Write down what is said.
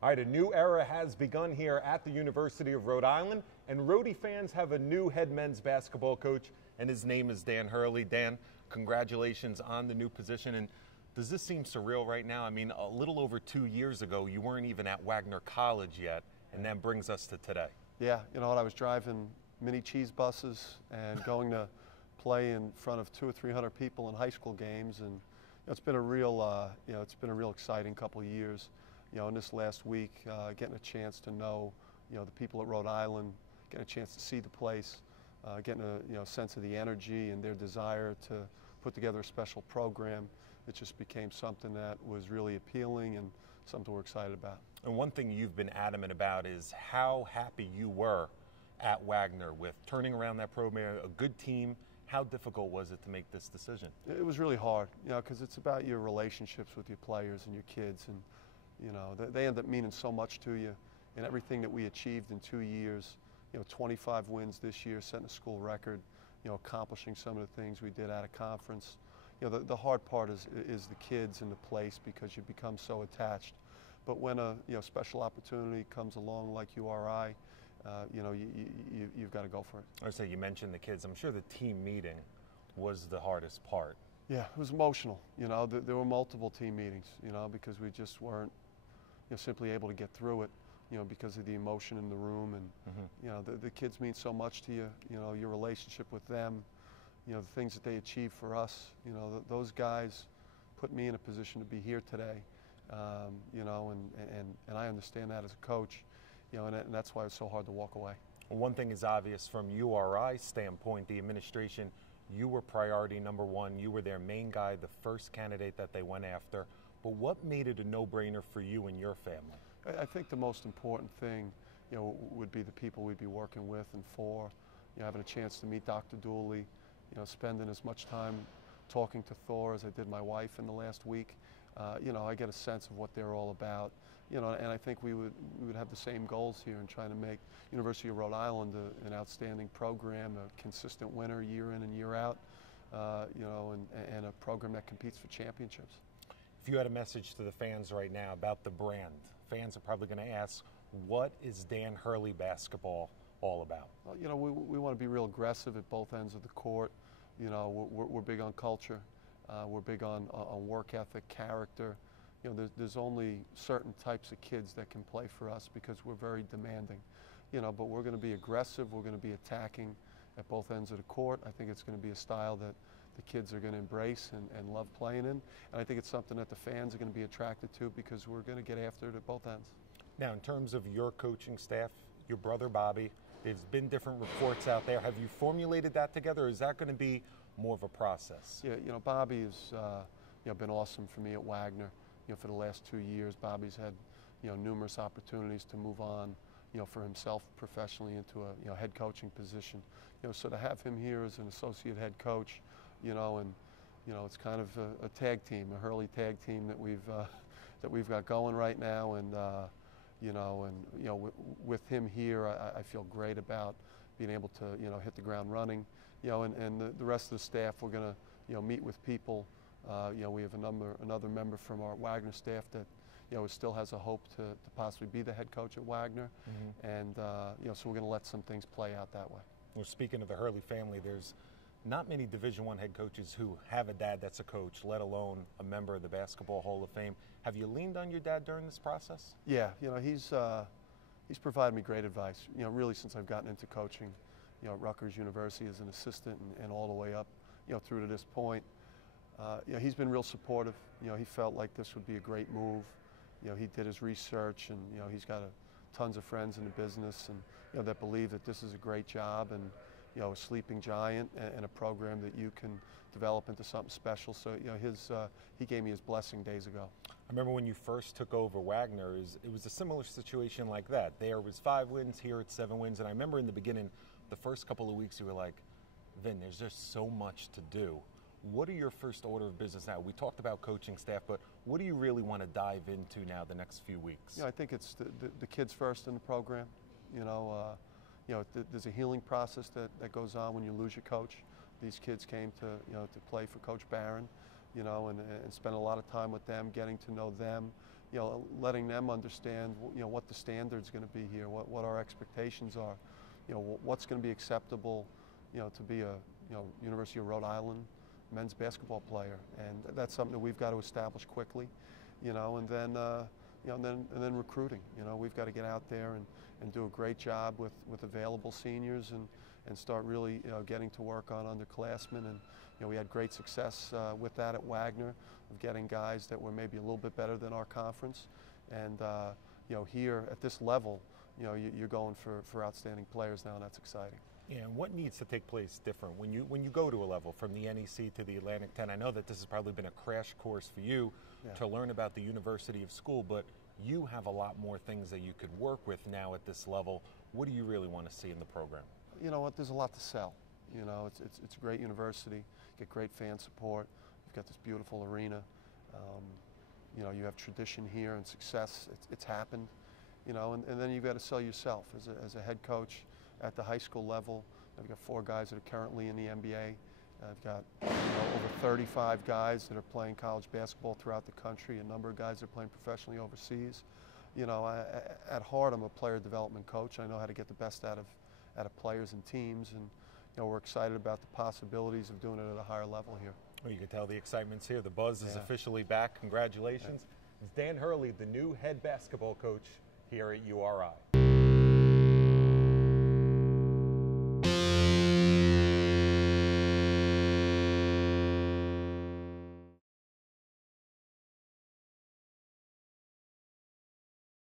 All right, a new era has begun here at the University of Rhode Island, and Rhodey fans have a new head men's basketball coach, and his name is Dan Hurley. Dan, congratulations on the new position. And does this seem surreal right now? I mean, a little over 2 years ago, you weren't even at Wagner College yet, and that brings us to today. Yeah, you know what, I was driving mini cheese buses and going to play in front of 200 or 300 people in high school games, and it's been a real, it's been a real exciting couple of years. In this last week, getting a chance to know, the people at Rhode Island, getting a chance to see the place, getting a, sense of the energy and their desire to put together a special program. It just became something that was really appealing and something we're excited about. And one thing you've been adamant about is how happy you were at Wagner with turning around that program, a good team. How difficult was it to make this decision? It was really hard, because it's about your relationships with your players and your kids, and they end up meaning so much to you. And everything that we achieved in 2 years, 25 wins this year, setting a school record, accomplishing some of the things we did at a conference. The hard part is the kids and the place, because you become so attached. But when a special opportunity comes along like URI, you've got to go for it. I say, you mentioned the kids. I'm sure the team meeting was the hardest part. Yeah, it was emotional. There were multiple team meetings, because we just weren't simply able to get through it, because of the emotion in the room. And, the kids mean so much to you, your relationship with them, the things that they achieve for us. Those guys put me in a position to be here today, and I understand that as a coach, and that's why it's so hard to walk away. Well, one thing is obvious from URI's standpoint, the administration, you were priority number one. You were their main guy, the first candidate that they went after. But what made it a no-brainer for you and your family? I think the most important thing, would be the people we'd be working with and for. Having a chance to meet Dr. Dooley, spending as much time talking to Thorr as I did my wife in the last week. I get a sense of what they're all about. And I think we would have the same goals here in trying to make University of Rhode Island an outstanding program, a consistent winner year in and year out, and a program that competes for championships. If you had a message to the fans right now about the brand, fans are probably going to ask, what is Dan Hurley basketball all about? Well, we want to be real aggressive at both ends of the court. We're big on culture. We're big on work ethic, character. There's only certain types of kids that can play for us because we're very demanding. But we're going to be aggressive. We're going to be attacking at both ends of the court. I think it's going to be a style that the kids are going to embrace and love playing in. And I think it's something that the fans are going to be attracted to, because we're going to get after it at both ends. Now, in terms of your coaching staff, your brother Bobby, there's been different reports out there. Have you formulated that together, or is that going to be more of a process? Yeah, Bobby has been awesome for me at Wagner. For the last 2 years, Bobby's had numerous opportunities to move on, for himself professionally into a head coaching position. So to have him here as an associate head coach, and it's kind of a tag team, a Hurley tag team that we've got going right now, and with him here, I feel great about being able to hit the ground running. And the rest of the staff, we're going to meet with people. We have another member from our Wagner staff that still has a hope to possibly be the head coach at Wagner. And so we're going to let some things play out that way. Well, speaking of the Hurley family, there's not many Division I head coaches who have a dad that's a coach, let alone a member of the Basketball Hall of Fame. Have you leaned on your dad during this process? Yeah, he's provided me great advice, really since I've gotten into coaching, at Rutgers University as an assistant and all the way up, through to this point. He's been real supportive. He felt like this would be a great move. He did his research, and he's got tons of friends in the business, and that believe that this is a great job, and a sleeping giant, and a program that you can develop into something special. So he gave me his blessing days ago. I remember when you first took over Wagner, it was a similar situation like that. There was 5 wins, here it's 7 wins, and I remember in the beginning, the first couple of weeks, you were like, Vin, there's just so much to do. What are your first order of business now? We talked about coaching staff, but what do you really want to dive into now the next few weeks? I think it's the kids first in the program. There's a healing process that goes on when you lose your coach. These kids came to play for Coach Barron, and spent a lot of time with them, getting to know them, letting them understand, what the standard's going to be here, what our expectations are, what's going to be acceptable, to be a, University of Rhode Island men's basketball player, and that's something that we've got to establish quickly, and then recruiting. We've got to get out there and do a great job with available seniors and start really getting to work on underclassmen. And we had great success with that at Wagner, of getting guys that were maybe a little bit better than our conference. And here at this level, you're going for outstanding players now, and that's exciting. Yeah, and what needs to take place different when you go to a level from the NEC to the Atlantic 10? I know that this has probably been a crash course for you to learn about the University of School, but you have a lot more things that you could work with now at this level. What do you really want to see in the program? You know what? There's a lot to sell. It's a great university. Get great fan support. You've got this beautiful arena. You have tradition here and success. It's happened. And then you've got to sell yourself as a head coach at the high school level. I've got 4 guys that are currently in the NBA. I've got over 35 guys that are playing college basketball throughout the country, a number of guys that are playing professionally overseas. At heart, I'm a player development coach. I know how to get the best out of players and teams, and we're excited about the possibilities of doing it at a higher level here. Well, you can tell the excitement's here. The buzz is officially back. Congratulations. It's Dan Hurley, the new head basketball coach here at URI.